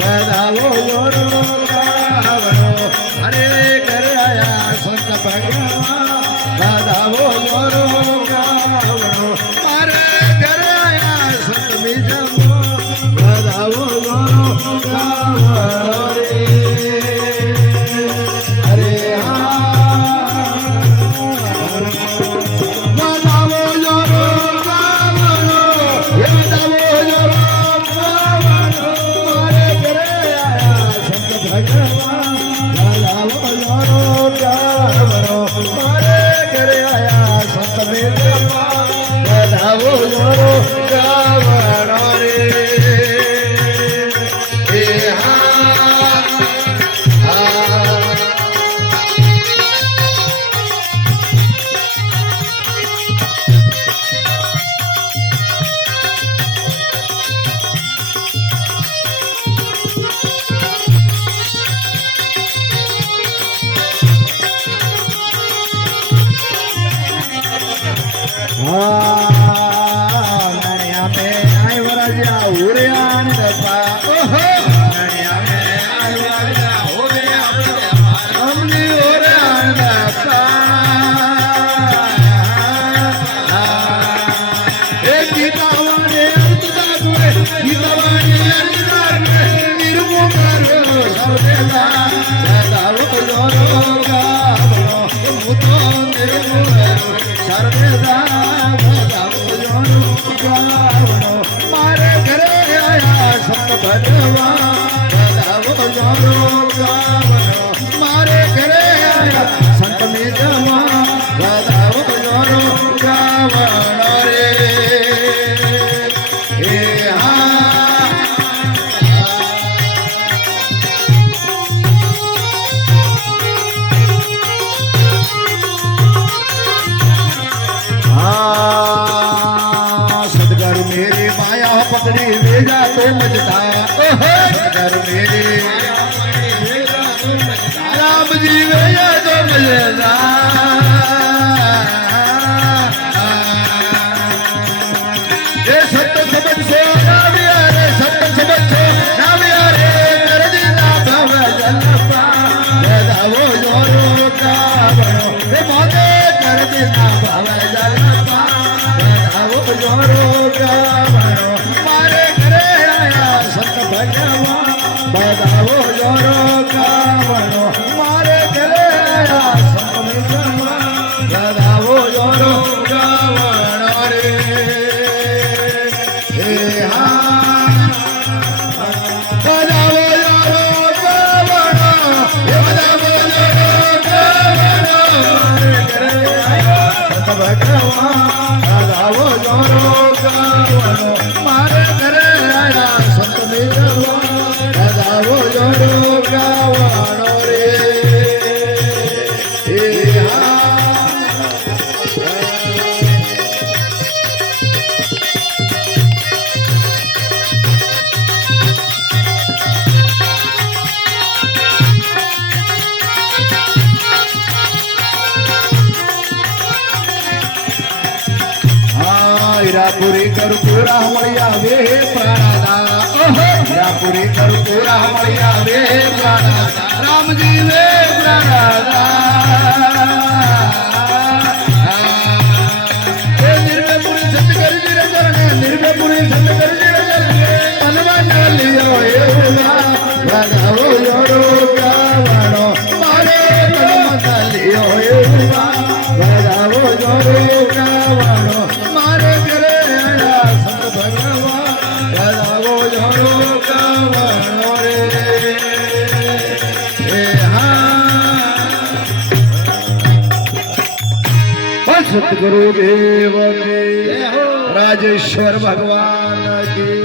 વધાવો જોરો ગાવણો અરે ઘરે આયા સંત ભગવાન વધાવો જોરો ગાવણો મારે ઘરે આયા સંત બીજમો વધાવો જોરો ગાવણો રે અરે મારે ઘરે આયા સંત ભગવાન વધાવો જોરો ગાવણો મારે ઘરે આયા સંત મેજમાં વધાવો જોરો ગાવણો રે એ मेरी माया पकड़ी भेजा तो मजदा घर मेरे राम जी भेजा तो मजदा ये सत्य समझ से नाम यारे सत्य समझ से नाम यारे कर दीना भव जलपा भेदावो जोरो गावणो हे मोदे कर दीना भव जलपा भेदावो जोरो गावणो मारे घरे आया संत भगवान भेदावो जोरो गावणो मारे घरे आया संत भगवान भेदावो जोरो गावणो रे हे भेदावो जोरो गावणो हे भेदावो जोरो गावणो मारे घरे आया संत भगवान भेदावो जोरो गावणो मारे घरे आया संत भगवान भेदावो जोरो गावणो रे हे हीरापुरी करुपुरा मळिया वे प्राणादा हीरापुरी करुपुरा मळिया वे प्राणादा रामजी वे प्राणादा निर्भयपुरी संत करजी रे चरणे निर्भयपुरी संत करजी रे चरणे तनवान लियो येवा वादावो जोरो गावणो मारे तनवान लियो येवा वादावो जोरो गावणो मारे घरे आया संत भगवान भेदावो जोरो गावणो रे सतगुरु देव के राजेश्वर भगवान की